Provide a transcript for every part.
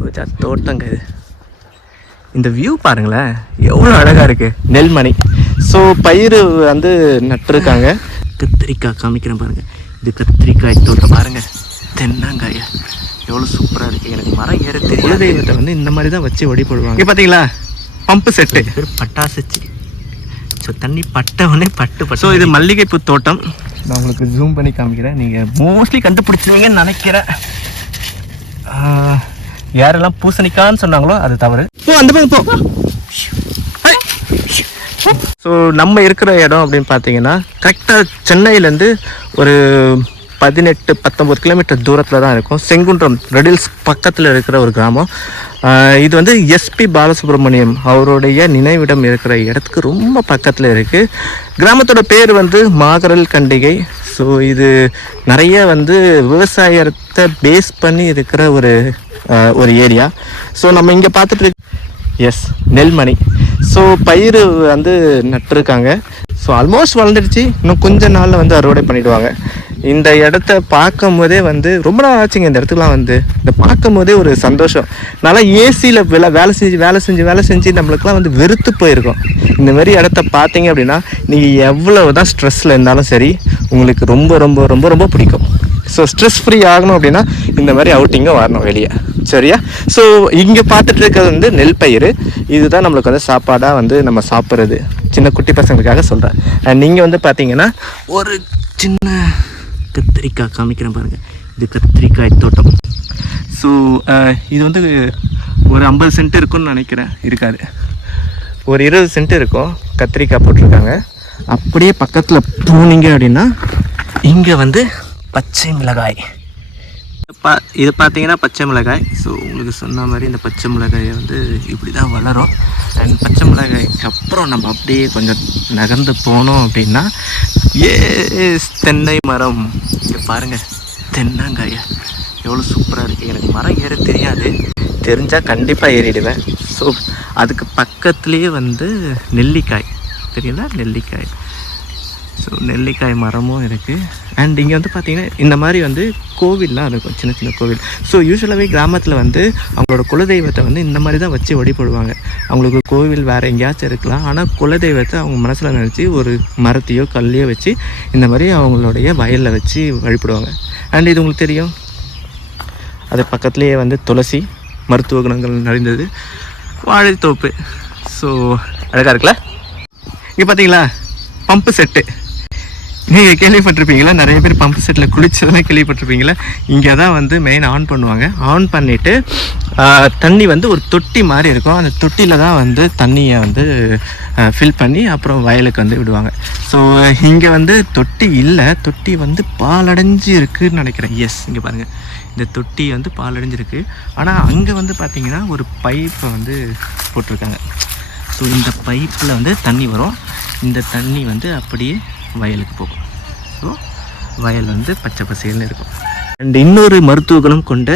ரோஜா தோட்டங்க இது. இந்த வியூ பாருங்களேன், எவ்வளோ அழகாக இருக்குது. நெல்மணி. ஸோ பயிர் வந்து நட்டுருக்காங்க. கத்திரிக்காய் காமிக்கிறேன் பாருங்கள். இது கத்திரிக்காய் தோட்டம் பாருங்கள். தென்னங்காய் எவ்வளோ சூப்பராக இருக்குது. எனக்கு மரம் ஏற தெரியும். குலதெய்வத்தை வந்து இந்த மாதிரி தான் வச்சு வழிபடுவாங்க. இங்கே பார்த்தீங்களா பம்பு செட்டு, பேர் பட்டாசு செடி. ஸோ தண்ணி பட்டவொடனே பட்டு. ஸோ இது மல்லிகைப்பூ தோட்டம். நான் உங்களுக்கு ஜூம் பண்ணி காமிக்கிறேன். நீங்கள் மோஸ்ட்லி கண்டுபிடிச்சிருவீங்கன்னு நினைக்கிறேன். யாரெல்லாம் பூசணிக்கான்னு சொன்னாங்களோ அது தவறு. அந்த பக்கம் போ. ஸோ நம்ம இருக்கிற இடம் அப்படின்னு பார்த்தீங்கன்னா கரெக்டாக சென்னையிலேருந்து ஒரு 18-19 கிலோமீட்டர் தூரத்தில் தான் இருக்கும். செங்குன்றம் ரெடில்ஸ் பக்கத்தில் இருக்கிற ஒரு கிராமம். இது வந்து எஸ்பி பாலசுப்ரமணியம் அவருடைய நினைவிடம் இருக்கிற இடத்துக்கு ரொம்ப பக்கத்தில் இருக்குது. கிராமத்தோட பேர் வந்து மாகரல் கண்டிகை. ஸோ இது நிறைய வந்து விவசாயத்தை பேஸ் பண்ணி இருக்கிற ஒரு ஏரியா. ஸோ நம்ம இங்கே பார்த்துட்டு எஸ் நெல்மணி. ஸோ பயிர் வந்து நட்டுருக்காங்க. So almost வளர்ந்துடுச்சு. இன்னும் கொஞ்ச நாளில் வந்து அறுவடை பண்ணிவிடுவாங்க. இந்த இடத்த பார்க்கும் போதே வந்து ரொம்ப நாள் ஆச்சுங்க இந்த இடத்துக்குலாம் வந்து. இதை பார்க்கும் போதே ஒரு சந்தோஷம். நல்லா ஏசியில் வேலை செஞ்சு நம்மளுக்குலாம் வந்து வெறுத்து போயிருக்கோம். இந்த மாதிரி இடத்த பார்த்தீங்க அப்படின்னா நீங்கள் எவ்வளோ தான் ஸ்ட்ரெஸ்ஸில் இருந்தாலும் சரி உங்களுக்கு ரொம்ப ரொம்ப ரொம்ப ரொம்ப பிடிக்கும். ஸோ ஸ்ட்ரெஸ் ஃப்ரீ ஆகணும் அப்படின்னா இந்த மாதிரி அவுட்டிங்கும் வரணும் வெளியே, சரியா? ஸோ இங்கே பார்த்துட்டு இருக்கிறது வந்து நெல் பயிர். இதுதான் நம்மளுக்கு வந்து சாப்பாடாக வந்து நம்ம சாப்பிட்றது. சின்ன குட்டி பசங்களுக்காக சொல்கிறேன். அண்ட் நீங்கள் வந்து பார்த்தீங்கன்னா ஒரு சின்ன கத்திரிக்காய் காமிக்கிறேன் பாருங்கள். இது கத்திரிக்காய் தோட்டம். ஸோ இது வந்து ஒரு 50 சென்ட் இருக்குன்னு நினைக்கிறேன். இருக்காது, ஒரு 20 சென்ட் இருக்கும். கத்திரிக்காய் போட்டிருக்காங்க. அப்படியே பக்கத்தில் போனீங்க அப்படின்னா இங்கே வந்து பச்சை மிளகாய். இது பார்த்தீங்கன்னா பச்சை மிளகாய். ஸோ உங்களுக்கு சொன்ன மாதிரி இந்த பச்சை மிளகாயை வந்து இப்படி தான் வளரும். அண்ட் பச்சை மிளகாய்க்கு அப்புறம் நம்ம அப்படியே கொஞ்சம் நகர்ந்து போனோம் அப்படின்னா தென்னை மரம். இங்கே பாருங்கள் தென்னங்காய் எவ்வளோ சூப்பராக இருக்குது. எனக்கு மரம் ஏற தெரியாது, தெரிஞ்சால் கண்டிப்பாக ஏறிடுவேன். ஸோ அதுக்கு பக்கத்துலேயே வந்து நெல்லிக்காய் தெரியுங்களா, நெல்லிக்காய். ஸோ நெல்லிக்காய் மரமும் இருக்குது. அண்ட் இங்கே வந்து பார்த்திங்கன்னா இந்த மாதிரி வந்து கோவில்லாம் இருக்கும், சின்ன சின்ன கோவில். ஸோ யூஸ்வலாகவே கிராமத்தில் வந்து அவங்களோட குலதெய்வத்தை வந்து இந்த மாதிரி தான் வச்சு வழிபடுவாங்க. அவங்களுக்கு கோவில் வேறு எங்கேயாச்சும் இருக்கலாம், ஆனால் குலதெய்வத்தை அவங்க மனசில் நினச்சி ஒரு மரத்தையோ கல்லையோ வச்சு இந்த மாதிரி அவங்களுடைய வயலில் வச்சு வழிபடுவாங்க. அண்ட் இது உங்களுக்கு தெரியும், அது பக்கத்துலேயே வந்து துளசி, மருத்துவ குணங்கள் நிறைந்தது, வாழைத்தோப்பு. ஸோ அழகாக இருக்குல்ல. இங்கே பார்த்தீங்களா பம்பு செட்டு. நீங்கள் கேள்விப்பட்டிருப்பீங்களா, நிறைய பேர் பம்பு செட்டில் குளிச்சதெல்லாம் கேள்விப்பட்டிருப்பீங்களா. இங்கே தான் வந்து மெயின் ஆன் பண்ணுவாங்க. ஆன் பண்ணிவிட்டு தண்ணி வந்து ஒரு தொட்டி மாதிரி இருக்கும். அந்த தொட்டியில் தான் வந்து தண்ணியை வந்து ஃபில் பண்ணி அப்புறம் வயலுக்கு வந்து விடுவாங்க. ஸோ இங்கே வந்து தொட்டி இல்லை, தொட்டி வந்து பாலடைஞ்சு இருக்குதுன்னு நினைக்கிறேன். எஸ், இங்கே பாருங்கள், இந்த தொட்டி வந்து பாலடைஞ்சிருக்கு. ஆனால் அங்கே வந்து பார்த்திங்கன்னா ஒரு பைப்பை வந்து போட்டிருக்காங்க. ஸோ இந்த பைப்பில் வந்து தண்ணி வரும். இந்த தண்ணி வந்து அப்படியே வயலுக்கு போகும். ஸோ வயல் வந்து பச்சை பசேல்னு இருக்கும். அண்ட் இன்னொரு மருத்துவ குணம் கொண்ட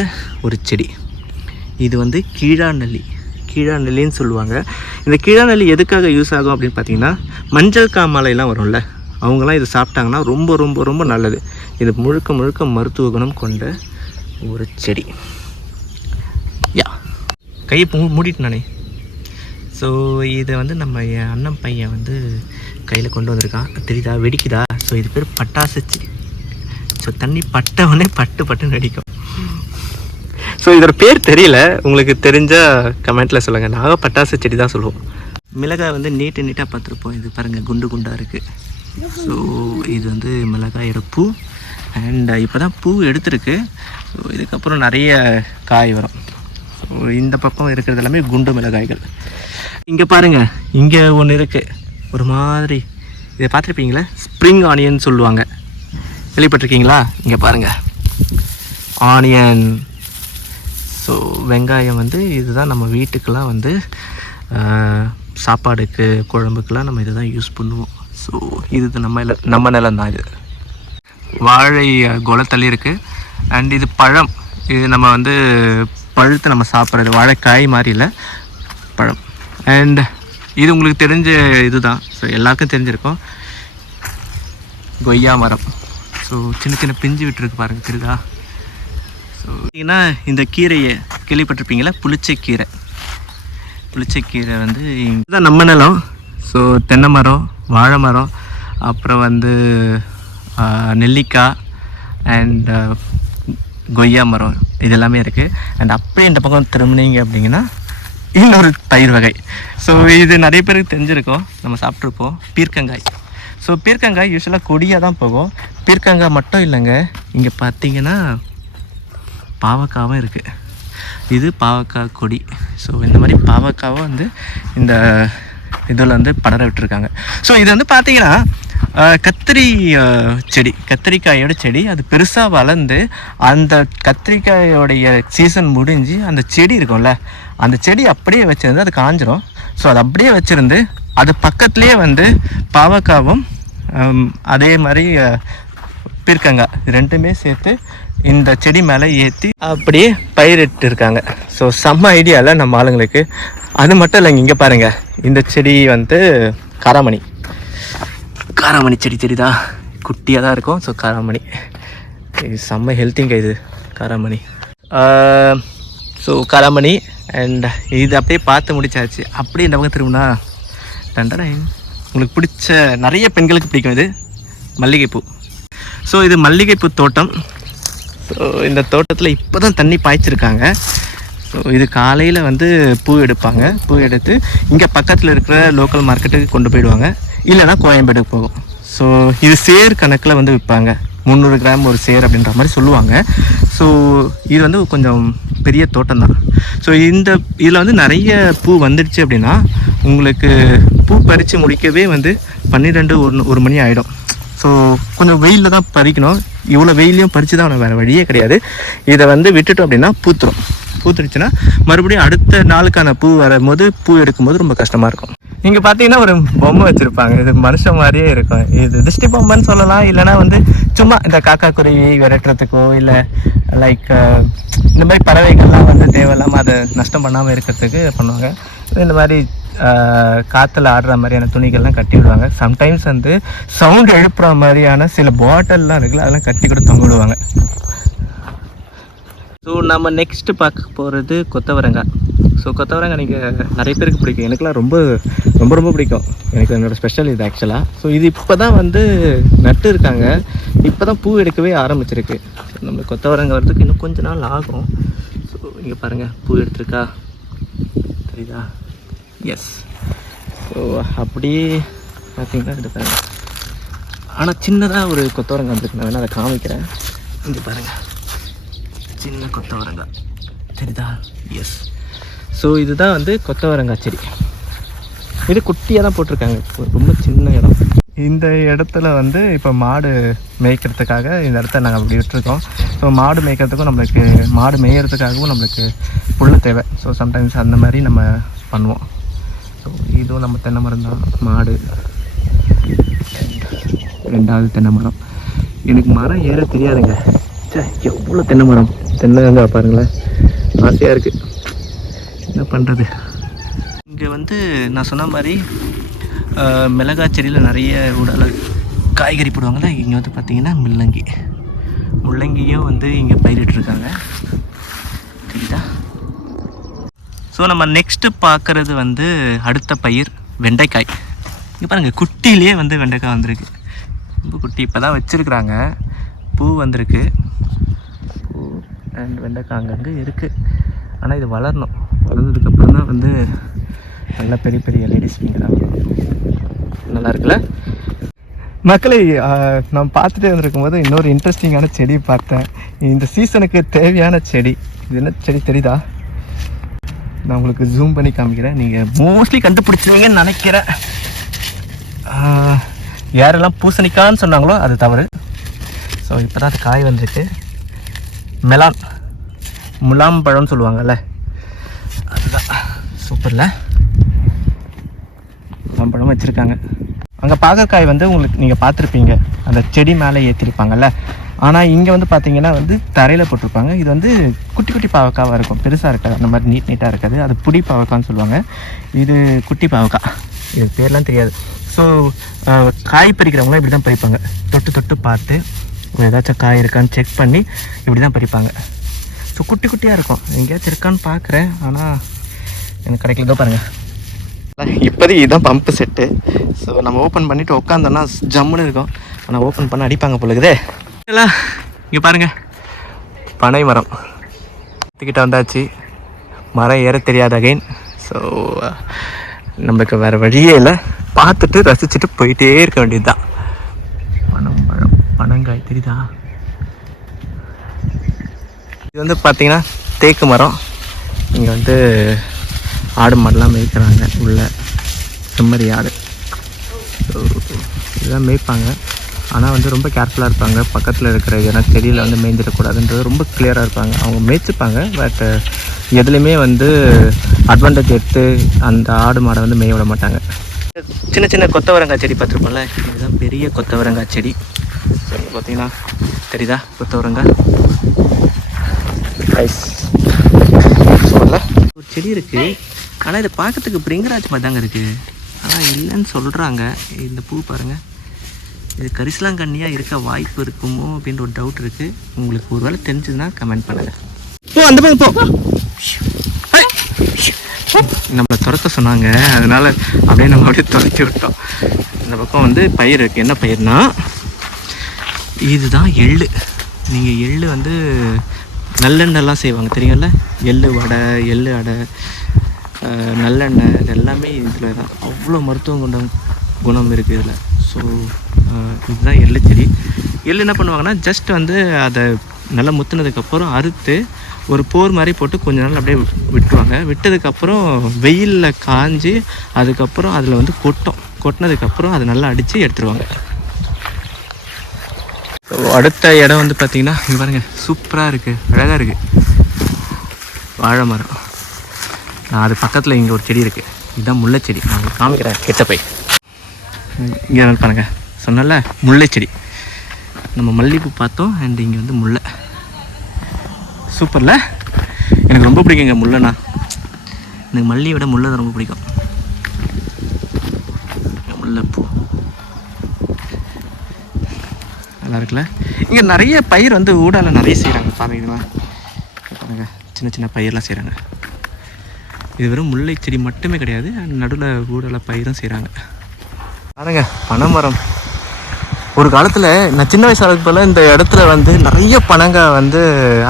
ஒரு செடி, இது வந்து கீழாநெல்லின்னு சொல்லுவாங்க. இந்த கீழாநெல்லி எதுக்காக யூஸ் ஆகும் அப்படின்னு பார்த்தீங்கன்னா, மஞ்சள் காமாலையெல்லாம் வரும்ல, அவங்களாம் இது சாப்பிட்டாங்கன்னா ரொம்ப ரொம்ப ரொம்ப நல்லது. இது முழுக்க முழுக்க மருத்துவ குணம் கொண்ட ஒரு செடி. யா கையை மூடிட்டு நானே. ஸோ இதை வந்து நம்ம என் அண்ணன் பையன் வந்து கையில் கொண்டு வந்திருக்கான். தெரியுதா, வெடிக்குதா? ஸோ இது பேர் பட்டாசு செடி. ஸோ தண்ணி பட்டவொடனே பட்டுன்னு வெடிக்கும். ஸோ இதோட பேர் தெரியல, உங்களுக்கு தெரிஞ்சால் கமெண்ட்டில் சொல்லுங்கள். நாங்கள் பட்டாசு செடி தான் சொல்லுவோம். மிளகாய் வந்து நீட்டாக பார்த்துருப்போம். இது பாருங்கள், குண்டாக இருக்குது. ஸோ இது வந்து மிளகாயோட பூ. அண்ட் இப்போ தான் பூ எடுத்துருக்கு. ஸோ இதுக்கப்புறம் நிறைய காய் வரும். ஸோ இந்த பக்கம் இருக்கிறது எல்லாமே குண்டு மிளகாய்கள். இங்கே பாருங்கள், இங்கே ஒன்று இருக்குது ஒரு மாதிரி. இதை பார்த்துருப்பீங்களா, ஸ்ப்ரிங் ஆனியன் சொல்லுவாங்க, கேள்விப்பட்டிருக்கீங்களா? இங்கே பாருங்கள், ஆனியன். ஸோ வெங்காயம் வந்து இதுதான் நம்ம வீட்டுக்கெல்லாம் வந்து சாப்பாடுக்கு, குழம்புக்கெல்லாம் நம்ம இதை தான் யூஸ் பண்ணுவோம். ஸோ இது நம்ம நிலம் தான். இது வாழை குலத்தள்ளி இருக்குது. அண்ட் இது பழம். இது நம்ம வந்து பழுத்து நம்ம சாப்பிட்றது, வாழைக்காய் மாதிரி இல்லை, பழம். அண்ட் இது உங்களுக்கு தெரிஞ்ச இதுதான். ஸோ எல்லாருக்கும் தெரிஞ்சிருக்கும், கொய்யா மரம். ஸோ சின்ன சின்ன பிஞ்சு விட்டுருக்கு பாருங்கள், தெரியுதா? ஸோ பார்த்தீங்கன்னா இந்த கீரையை கேள்விப்பட்டிருப்பீங்களா, புளிச்சக்கீரை. புளிச்சக்கீரை வந்து இதுதான் நம்ம நிலம். ஸோ தென்னை மரம், வாழை மரம், அப்புறம் வந்து நெல்லிக்காய் அண்ட் கொய்யா மரம் இதெல்லாமே இருக்குது. அண்ட் அப்படியே இந்த பக்கம் திரும்பினீங்க அப்படிங்கன்னா இன்னொரு பயிர் வகை. ஸோ இது நிறைய பேருக்கு தெரிஞ்சிருக்கோம், நம்ம சாப்பிட்ருப்போம், பீர்க்கங்காய். ஸோ பீர்க்கங்காய் யூஸ்வலாக கொடியாக தான் போகும். பீர்க்கங்காய் மட்டும் இல்லைங்க, இங்கே பார்த்தீங்கன்னா பாவக்காவும் இருக்குது. இது பாவக்காய் கொடி. ஸோ இந்த மாதிரி பாவக்காவை வந்து இந்த இதில் வந்து படர விட்டுருக்காங்க. ஸோ இது வந்து பார்த்தீங்கன்னா கத்திரி செடி, கத்திரிக்காயோட செடி. அது பெருசாக வளர்ந்து அந்த கத்திரிக்காயோடைய சீசன் முடிஞ்சு அந்த செடி இருக்கும்ல, அந்த செடி அப்படியே வச்சுருந்து அது காஞ்சிரும். ஸோ அது அப்படியே வச்சுருந்து அது பக்கத்துலேயே வந்து பாவக்காவும் அதே மாதிரி பீர்க்கங்காய் ரெண்டுமே சேர்த்து இந்த செடி மேலே ஏற்றி அப்படியே பயிரிட்டு இருக்காங்க. ஸோ செம்ம ஐடியாவில் நம்ம ஆளுங்களுக்கு. அது மட்டும் இல்லைங்க, இங்கே பாருங்கள், இந்த செடி வந்து காராமணி. காராமணி செடி தெரியுதா, குட்டியாக தான் இருக்கும். ஸோ காராமணி இது செம்ம ஹெல்த்திங்க, இது காராமணி. ஸோ காராமணி அண்ட் இது அப்படியே பார்த்து முடிச்சாச்சு. அப்படியே இந்த பக்கம் திரும்பினா தண்டனை உங்களுக்கு பிடிச்ச நிறைய பெண்களுக்கு பிடிக்கும் இது மல்லிகைப்பூ. ஸோ இது மல்லிகைப்பூ தோட்டம். ஸோ இந்த தோட்டத்தில் இப்போ தான் தண்ணி பாய்ச்சிருக்காங்க. ஸோ இது காலையில் வந்து பூ எடுப்பாங்க. பூ எடுத்து இங்கே பக்கத்தில் இருக்கிற லோக்கல் மார்க்கெட்டுக்கு கொண்டு போயிடுவாங்க, இல்லைனா கோயம்பேடுக்கு போகும். ஸோ இது சேர் கணக்கில் வந்து விற்பாங்க, 300 கிராம் ஒரு சேர் அப்படின்ற மாதிரி சொல்லுவாங்க. ஸோ இது வந்து கொஞ்சம் பெரிய தோட்டம் தான். ஸோ இந்த இதில் வந்து நிறைய பூ வந்துடுச்சு அப்படின்னா உங்களுக்கு பூ பறித்து முடிக்கவே வந்து 12-1 மணி ஆகிடும். ஸோ கொஞ்சம் வெயிலில் தான் பறிக்கணும். இவ்வளோ வெயிலையும் பறித்து தான் வேறு வழியே கிடையாது. இதை வந்து விட்டுட்டோம் அப்படின்னா பூத்துடுச்சுன்னா மறுபடியும் அடுத்த நாளுக்கான பூ வரும்போது பூ எடுக்கும்போது ரொம்ப கஷ்டமாக இருக்கும். இங்கே பார்த்தீங்கன்னா ஒரு பொம்மை வச்சுருப்பாங்க, இது மனுஷன் மாதிரியே இருக்கும். இது திருஷ்டி பொம்மைன்னு சொல்லலாம், இல்லைனா வந்து சும்மா இந்த காக்கா குருவி விரட்டுறதுக்கோ, இல்லை லைக் இந்த மாதிரி பறவைகள்லாம் வந்து தேவையில்லாமல் அதை நஷ்டம் பண்ணாமல் இருக்கிறதுக்கு பண்ணுவாங்க. இந்த மாதிரி காற்றுல ஆடுற மாதிரியான துணிகள்லாம் கட்டி விடுவாங்க. சம்டைம்ஸ் வந்து சவுண்ட் எழுப்புற மாதிரியான சில பாட்டில்லாம் இருக்குல்ல, அதெல்லாம் கட்டி கூட தொங்க விடுவாங்க. ஸோ நம்ம நெக்ஸ்ட்டு பார்க்க போகிறது கொத்தவரங்காய். ஸோ கொத்தவரங்காய் நீங்கள் நிறைய பேருக்கு பிடிக்கும், எனக்குலாம் ரொம்ப ரொம்ப ரொம்ப பிடிக்கும். எனக்கு என்னோடய ஸ்பெஷல் இது ஆக்சுவலாக. ஸோ இது இப்போ தான் வந்து நட்டு இருக்காங்க, இப்போ தான் பூ எடுக்கவே ஆரம்பிச்சிருக்கு. ஸோ நம்ம கொத்தவரங்காய் வரதுக்கு இன்னும் கொஞ்ச நாள் ஆகும். ஸோ இங்கே பாருங்கள், பூ எடுத்துருக்கா தெரியுதா? எஸ். ஸோ அப்படியே பார்த்தீங்கன்னா இது பாருங்கள். ஆனால் சின்னதாக ஒரு கொத்தவரங்காய் வந்துருக்கு, நான் வேணால் அதை காமிக்கிறேன். இங்கே பாருங்கள், சின்ன கொத்தவரங்காய் தெரியுதா? எஸ். ஸோ இதுதான் வந்து கொத்தவரங்காய் செடி. இது குட்டியாக தான் போட்டிருக்காங்க, ரொம்ப சின்ன இடம். இந்த இடத்துல வந்து இப்போ மாடு மேய்க்கிறதுக்காக இந்த இடத்த நாங்கள் அப்படி விட்டுருக்கோம். ஸோ மாடு மேய்க்கிறதுக்கும் நம்மளுக்கு, மாடு மேய்கிறதுக்காகவும் நம்மளுக்கு புல் தேவை. ஸோ சம்டைம்ஸ் அந்த மாதிரி நம்ம பண்ணுவோம். ஸோ இதுவும் நம்ம தென்னை மரம் தான், மாடு 2வது தென்னை மரம். எனக்கு மரம் ஏற தெரியாதுங்க. எவ்வளோ தென்னை மரம், தென்னை பாருங்களேன், ஆசையாக இருக்குது, என்ன பண்ணுறது. இங்கே வந்து நான் சொன்ன மாதிரி மிளகாய் செடியில் நிறைய உடலை காய்கறி போடுவாங்கள்ல, இங்கே வந்து பார்த்திங்கன்னா முள்ளங்கியும் வந்து இங்கே பயிரிட்டுருக்காங்க தெரியுதா? ஸோ நம்ம நெக்ஸ்ட்டு பார்க்குறது வந்து அடுத்த பயிர் வெண்டைக்காய். இங்கே பாருங்கள், குட்டிலேயே வந்து வெண்டைக்காய் வந்திருக்கு, ரொம்ப குட்டி, இப்போ தான் வச்சுருக்குறாங்க. பூ வந்திருக்கு, பூ அண்ட் வெண்டைக்காய் அங்கங்கே இருக்குது. ஆனால் இது வளரணும், வளர்ந்ததுக்கப்புறம் தான் வந்து நல்லா பெரிய பெரிய லேடிஸ் ஃபிங்கராக நல்லா இருக்குல்ல மக்களே. நான் பார்த்துட்டே வந்திருக்கும் போது இன்னொரு இன்ட்ரெஸ்டிங்கான செடி பார்த்தேன். இந்த சீசனுக்கு தேவையான செடி. இது என்ன செடி தெரியுதா? நான் உங்களுக்கு ஜூம் பண்ணி காமிக்கிறேன், நீங்கள் மோஸ்ட்லி கண்டுபிடிச்சிருவீங்கன்னு நினைக்கிறேன். யாரெல்லாம் பூசணிக்கான்னு சொன்னாங்களோ அது தவறு. ஸோ இப்போ தான் அது காய் வந்துருக்கு. முலாம்பழம்னு சொல்லுவாங்கள்ல, அதுதான். சூப்பரில் முலாம்பழம் வச்சுருக்காங்க. அங்கே பாகற்காய் வந்து உங்களுக்கு நீங்கள் பார்த்துருப்பீங்க, அந்த செடி மேலே ஏற்றிருப்பாங்கல்ல. ஆனால் இங்கே வந்து பார்த்தீங்கன்னா வந்து தரையில் போட்டிருப்பாங்க. இது வந்து குட்டி குட்டி பாவக்காவாக இருக்கும், பெருசாக இருக்காது, அந்த மாதிரி நீட்டாக இருக்காது. அது புடி பாவக்கான்னு சொல்லுவாங்க, இது குட்டி பாவக்காய். இது பேர்லாம் தெரியாது. ஸோ காய் பறிக்கிறவங்களாம் இப்படி தான் பறிப்பாங்க, தொட்டு தொட்டு பார்த்து ஏதாச்சும் காய் இருக்கான்னு செக் பண்ணி இப்படி தான் பறிப்பாங்க. ஸோ குட்டி குட்டியாக இருக்கும். எங்கேயாச்சும் இருக்கான்னு பார்க்குறேன், ஆனால் எனக்கு கிடைக்கல. பாருங்கள், இப்போதைக்கு இதுதான் பம்பு செட்டு. ஸோ நம்ம ஓப்பன் பண்ணிவிட்டு உட்காந்தோன்னா ஜம்முன்னு இருக்கும். ஆனால் ஓப்பன் பண்ண அடிப்பாங்க போலுக்குதே. இல்லை, இங்கே பாருங்கள், பனை மரம் கிட்ட வந்தாச்சு. மரம் ஏற தெரியாது அகைன். ஸோ நம்மளுக்கு வேறு வழியே இல்லை, பார்த்துட்டு ரசிச்சுட்டு போயிட்டே இருக்க வேண்டியது தான். பனம்பழம், பனங்காய் தெரியுதா? இது வந்து பார்த்திங்கன்னா தேக்கு மரம். இங்கே வந்து ஆடு மாடெலாம் மேய்க்கிறாங்க, உள்ள செம்மறி ஆடு. ஸோ இதெல்லாம் மேய்ப்பாங்க. ஆனால் வந்து ரொம்ப கேர்ஃபுல்லாக இருப்பாங்க. பக்கத்தில் இருக்கிற ஏன்னா செடியில் வந்து மேய்ஞ்சிடக்கூடாதுன்றது ரொம்ப கிளியராக இருப்பாங்க. அவங்க மேய்ச்சிப்பாங்க, பட் எதுலேயுமே வந்து அட்வான்டேஜ் எடுத்து அந்த ஆடு மாடை வந்து மேய விட மாட்டாங்க. சின்ன சின்ன கொத்தவரங்காய் செடி பார்த்துருப்போம்ல, இதுதான் பெரிய கொத்தவரங்காய் செடி. ஸோ பார்த்தீங்கன்னா தெரியுதா கொத்தவரங்காய் ரைஸ். சொல்ல ஒரு செடி இருக்குது, ஆனால் இதை பார்க்கறதுக்கு பிரிங்கராஜ் மாதிரி தாங்க இருக்குது. ஆனால் இல்லைன்னு சொல்கிறாங்க. இந்த பூ பாருங்கள், இது கரிசலாங்கண்ணியாக இருக்க வாய்ப்பு இருக்குமோ அப்படின்ற ஒரு டவுட் இருக்குது. உங்களுக்கு ஒரு வேளை தெரிஞ்சதுன்னா கமெண்ட் பண்ணுங்கள். அந்த பக்கம் போ, நம்மளை துரத்த சொன்னாங்க, அதனால் அப்படியே நம்ம அப்படியே துரத்தி விட்டோம். இந்த பக்கம் வந்து பயிர் இருக்குது. என்ன பயிர்னா இதுதான் எள்ளு. நீங்கள் எள்ளு வந்து நல்லெண்ணெய்லாம் செய்வாங்க தெரியும்ல, எள்ளு வடை, எள்ளு அடை, நல்லெண்ணெய், இது எல்லாமே இதில் தான். அவ்வளோ மருத்துவ குணம் இருக்குது இதில். ஸோ இதுதான் எள்ளு செடி. எள்ளு என்ன பண்ணுவாங்கன்னா, ஜஸ்ட் வந்து அதை நல்லா முத்துனதுக்கப்புறம் அறுத்து ஒரு போர் மாதிரி போட்டு கொஞ்ச நாள் அப்படியே விட்டுருவாங்க. விட்டதுக்கப்புறம் வெயிலில் காஞ்சி அதுக்கப்புறம் அதில் வந்து கொட்டினதுக்கப்புறம் அதை நல்லா அடித்து எடுத்துருவாங்க. ஸோ அடுத்த இடம் வந்து பார்த்திங்கன்னா இங்கே பாருங்கள், சூப்பராக இருக்குது, அழகாக இருக்குது. வாழை மரம். நான் அது பக்கத்தில் இங்கே ஒரு செடி இருக்குது, இதுதான் முல்லை செடி. நான் காமிக்கிறேன் கிட்ட போய். இங்கே பாருங்கள், சொன்னல முல்லை செடி. நம்ம மல்லிகைப்பூ பார்த்தோம், அண்ட் இங்கே வந்து முல்லை. சூப்பரில், எனக்கு ரொம்ப பிடிக்குங்க முல்லைண்ணா. எனக்கு மல்லியை விட முல்லை தான் ரொம்ப பிடிக்கும். முல்லைப்பூ நல்லா இருக்குல்ல. இங்கே நிறைய பயிர் வந்து ஊடால நிறைய செய்கிறாங்க பாருங்களா. பாருங்கள், சின்ன சின்ன பயிரெலாம் செய்கிறாங்க. இது வெறும் முல்லை செடி மட்டுமே கிடையாது, நடுவில் ஊடால பயிரும் செய்கிறாங்க. பாருங்க, பனைமரம். ஒரு காலத்தில் நான் சின்ன வயசாக போல் இந்த இடத்துல வந்து நிறைய பனங்காய் வந்து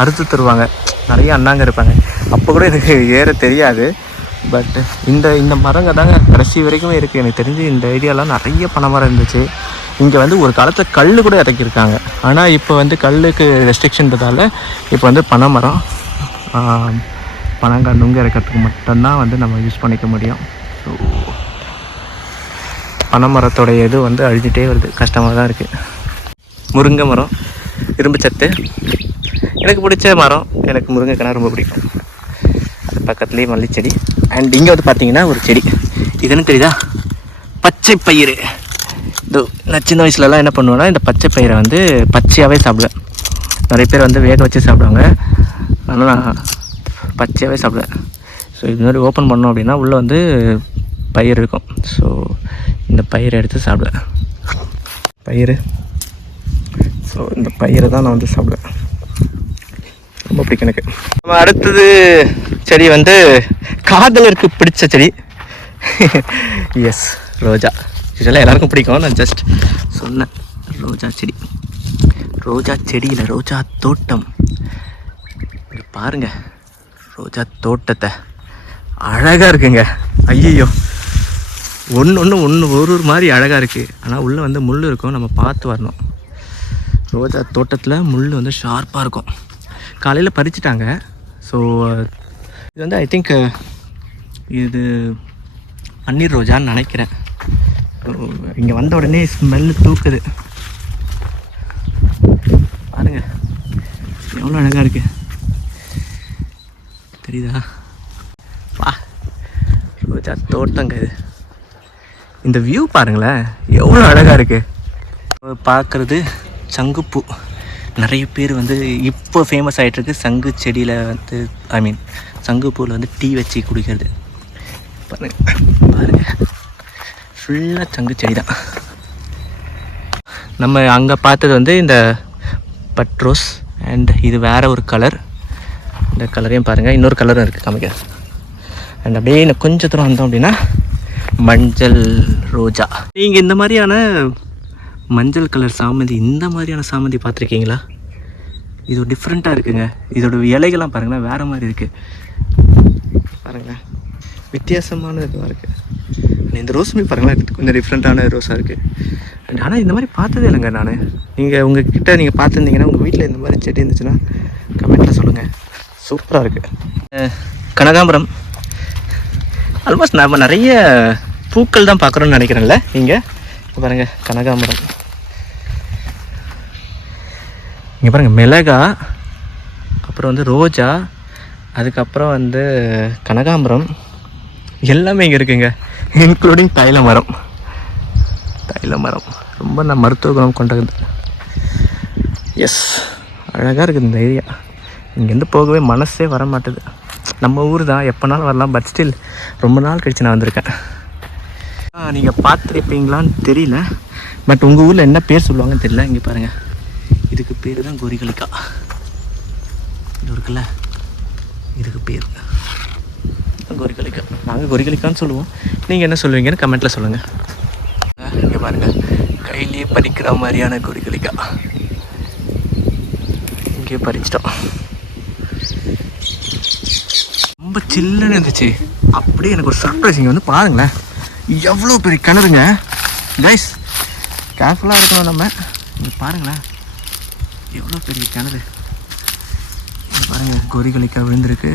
அறுத்து தருவாங்க, நிறைய அண்ணாங்க இருப்பாங்க. அப்போ கூட எனக்கு ஏற தெரியாது. பட் இந்த மரங்க தாங்க கடைசி வரைக்கும் இருக்குது. எனக்கு தெரிஞ்சு இந்த ஏரியாலாம் நிறைய பனைமரம் இருந்துச்சு. இங்கே வந்து ஒரு காலத்தில் கல் கூட இறக்கியிருக்காங்க. ஆனால் இப்போ வந்து கல்லுக்கு ரெஸ்ட்ரிக்ஷன்றதால இப்போ வந்து பனைமரம், பனங்காய் நுங்கு இறக்கிறதுக்கு மட்டும்தான் வந்து நம்ம யூஸ் பண்ணிக்க முடியும். ஸோ பனைமரத்தோடைய இது வந்து அழிஞ்சிட்டே வருது, கஷ்டமாக தான் இருக்குது. முருங்கை மரம், இரும்பு சத்து, எனக்கு பிடிச்ச மரம். எனக்கு முருங்கைக்காய் ரொம்ப பிடிக்கும். அது பக்கத்துலேயே மல்லிச்செடி. அண்ட் இங்கே வந்து பார்த்தீங்கன்னா ஒரு செடி, இதுன்னு தெரியுதா, பச்சை பயிறு. இது நான் சின்ன வயசுலலாம் என்ன பண்ணுவேன்னா, இந்த பச்சை பயிரை வந்து பச்சையாகவே சாப்பிடுவேன். நிறைய பேர் வந்து வேக வச்சு சாப்பிடுவாங்க, ஆனால் நான் பச்சையாகவே சாப்பிடுவேன். ஸோ இது மாதிரி ஓப்பன் பண்ணோம் அப்படின்னா உள்ளே வந்து பயிர் இருக்கும். ஸோ இந்த பயிரை எடுத்து சாப்பிடுவேன், பயிர். ஸோ இந்த பயிரை தான் நான் வந்து சாப்பிடுவேன், ரொம்ப பிடிக்கும் எனக்கு. நம்ம அடுத்தது செடி வந்து காதலருக்கு பிடிச்ச செடி. எஸ், ரோஜா. இதெல்லாம் எல்லாருக்கும் பிடிக்கும், நான் ஜஸ்ட் சொன்னேன். ரோஜா செடி, ரோஜா செடியில் ரோஜா தோட்டம். இங்கே பாருங்கள், ரோஜா தோட்டத்தை அழகாக இருக்குங்க. ஐயோ, ஒன்று ஒரு மாதிரி அழகாக இருக்குது. ஆனால் உள்ளே வந்து முள் இருக்கும், நம்ம பார்த்து வரணும். ரோஜா தோட்டத்தில் முள் வந்து ஷார்ப்பாக இருக்கும். காலையில் பறிச்சிட்டாங்க. ஸோ இது வந்து ஐ திங்க் இது பன்னீர் ரோஜான்னு நினைக்கிறேன். இங்கே வந்த உடனே ஸ்மெல்லு தூக்குது. பாருங்க எவ்வளோ அழகாக இருக்குது, தெரியுதா? வா, ரோஜா தோட்டங்க இது. இந்த வியூ பாருங்களேன், எவ்வளோ அழகாக இருக்குது. பார்க்குறது சங்குப்பூ. நிறைய பேர் வந்து இப்போ ஃபேமஸ் ஆகிட்டுருக்கு சங்கு செடியில் வந்து, ஐ மீன் சங்குப்பூவில் வந்து டீ வச்சு குடிக்கிறது. பாருங்கள், ஃபுல்லாக சங்கு செடி தான். நம்ம அங்கே பார்த்தது வந்து இந்த பட்ரோஸ், அண்ட் இது வேறு ஒரு கலர். இந்த கலரையும் பாருங்கள், இன்னொரு கலரும் இருக்குது காமிக்க. அண்ட் அப்படியே இன்னும் கொஞ்சம் தூரம் வந்தோம் அப்படின்னா மஞ்சள் ரோஜா. நீங்கள் இந்த மாதிரியான மஞ்சள் கலர் சாமந்தி, இந்த மாதிரியான சாமந்தி பார்த்துருக்கீங்களா? இது டிஃப்ரெண்ட்டாக இருக்குங்க. இதோட இலைகள்லாம் பாருங்களேன், வேறு மாதிரி இருக்குது பாருங்களேன், வித்தியாசமான இதுவாக இருக்குது. இந்த ரோஸுமே பாருங்களேன், கொஞ்சம் டிஃப்ரெண்ட்டான ரோஸாக இருக்குது. அண்ட் ஆனால் இந்த மாதிரி பார்த்ததே இல்லைங்க நான். நீங்கள் உங்கள்கிட்ட நீங்கள் பார்த்துருந்தீங்கன்னா, உங்கள் வீட்டில் இந்த மாதிரி செடி இருந்துச்சுன்னா கமெண்ட்டில் சொல்லுங்கள். சூப்பராக இருக்குது. கனகாம்பரம் ஆல்மோஸ்ட் நம்ம நிறைய பூக்கள் தான் பார்க்குறோன்னு நினைக்கிறேன்ல. இங்கே பாருங்கள் கனகாம்பரம், இங்கே பாருங்கள் மிளகா, அப்புறம் வந்து ரோஜா, அதுக்கப்புறம் வந்து கனகாம்பரம் எல்லாமே இங்கே இருக்குங்க. இன்க்ளூடிங் தைல மரம். தைல மரம் ரொம்ப மருத்துவ குணம் கொண்டது. எஸ், அழகாக இருக்குது இந்த ஏரியா. இங்கேருந்து போகவே மனசே வர மாட்டுது. நம்ம ஊர் தான், எப்போனாலும் வரலாம். பட் ஸ்டில் ரொம்ப நாள் கழிச்சு நான் வந்திருக்கேன். நீங்கள் பார்த்துருப்பீங்களான்னு தெரியல, பட் உங்கள் ஊரில் என்ன பேர் சொல்லுவாங்கன்னு தெரியல. இங்கே பாருங்கள், இதுக்கு பேர் தான் கொரிகளிக்கா. இது இருக்குல்ல, இதுக்கு பேர் கொரிகளிக்கா. நாங்கள் கொரிகளிக்கான்னு சொல்லுவோம். நீங்கள் என்ன சொல்லுவீங்கன்னு கமெண்ட்டில் சொல்லுங்கள். இங்கே பாருங்கள், கையிலேயே பறிக்கிற மாதிரியான கொரிகளிக்கா. இங்கே பறிச்சிட்டோம். ரொம்ப சில்லுன்னு இருந்துச்சு. அப்படியே எனக்கு ஒரு சர்ப்ரைஸ். இங்கே வந்து பாருங்களேன், எவ்வளோ பெரிய கிணறுங்க கைஸ். கேர்ஃபுல்லாக இருக்கணும் நம்ம. இங்கே பாருங்களேன், எவ்வளோ பெரிய கிணறு. இங்கே பாருங்கள், கொரிகளிக்காய் விழுந்திருக்கு.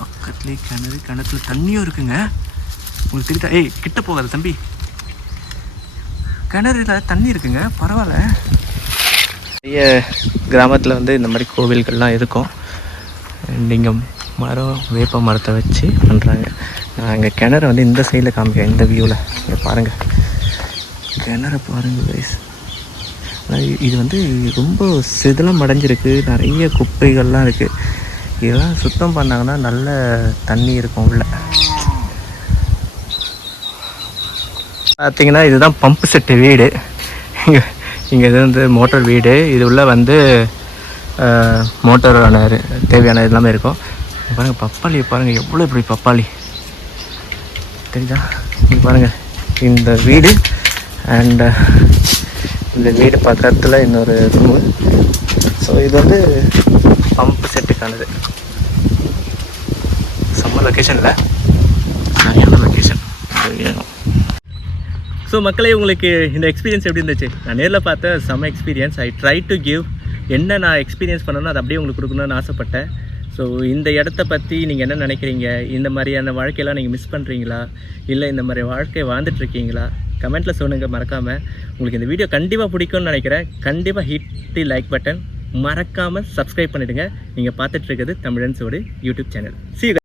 பக்கத்துலேயே கிணறு, கிணத்துல தண்ணியும் இருக்குங்க. உங்களுக்கு தெரியுதா? ஏய், கிட்ட போகாத தம்பி. கிணறுல தண்ணி இருக்குங்க, பரவாயில்ல. நிறைய கிராமத்தில் வந்து இந்த மாதிரி கோவில்கள்லாம் இருக்கும். நீங்கள் மரம், வேப்ப மரத்தை வச்சு பண்ணுறாங்க. நான் இங்கே கிணறு வந்து இந்த சைடில் காமிக்கிறேன், இந்த வியூவில். இங்கே பாருங்கள், கிணறு பாருங்கள் கைஸ். இது வந்து ரொம்ப சிதிலம் அடைஞ்சிருக்கு. நிறைய குப்பைகள்லாம் இருக்குது. இதெல்லாம் சுத்தம் பண்ணாங்கன்னா நல்ல தண்ணி இருக்கும் உள்ள. பார்த்தீங்கன்னா இதுதான் பம்பு செட்டு வீடு. இங்கே இது வந்து மோட்டர் வீடு. இது உள்ள வந்து மோட்டரான தேவையான எல்லாமே இருக்கும். பாருங்கள், பப்பாளி பாருங்கள், எவ்வளோ இப்படி பப்பாளி தெரியுதா? இங்கே பாருங்கள், இந்த வீடு அண்ட் இந்த வீடு பக்கத்தில் இன்னொரு ரூமு. ஸோ இது வந்து பம்பு செட்டுக்கானது. செம்ம லொக்கேஷனில், சரியான லொக்கேஷன். ஸோ மக்களே, உங்களுக்கு இந்த எக்ஸ்பீரியன்ஸ் எப்படி இருந்துச்சு? நான் நேரில் பார்த்த செம்ம experience. I try to give என்ன நான் எக்ஸ்பீரியன்ஸ் பண்ணணும் அதை அப்படியே உங்களுக்கு கொடுக்கணும்னு ஆசைப்பட்டேன். ஸோ இந்த இடத்த பற்றி நீங்கள் என்ன நினைக்கிறீங்க? இந்த மாதிரியான வாழ்க்கையெல்லாம் நீங்கள் மிஸ் பண்ணுறீங்களா, இல்லை இந்த மாதிரி வாழ்க்கையை வாழ்ந்துட்டுருக்கீங்களா? கமெண்ட்டில் சொல்லுங்கள் மறக்காமல். உங்களுக்கு இந்த வீடியோ கண்டிப்பாக பிடிக்கும்னு நினைக்கிறேன். கண்டிப்பாக ஹிட் தி லைக் பட்டன், மறக்காமல் சப்ஸ்கிரைப் பண்ணிவிடுங்க. நீங்கள் பார்த்துட்ருக்கிறது தமிழன்ஸோட YouTube channel. See you guys.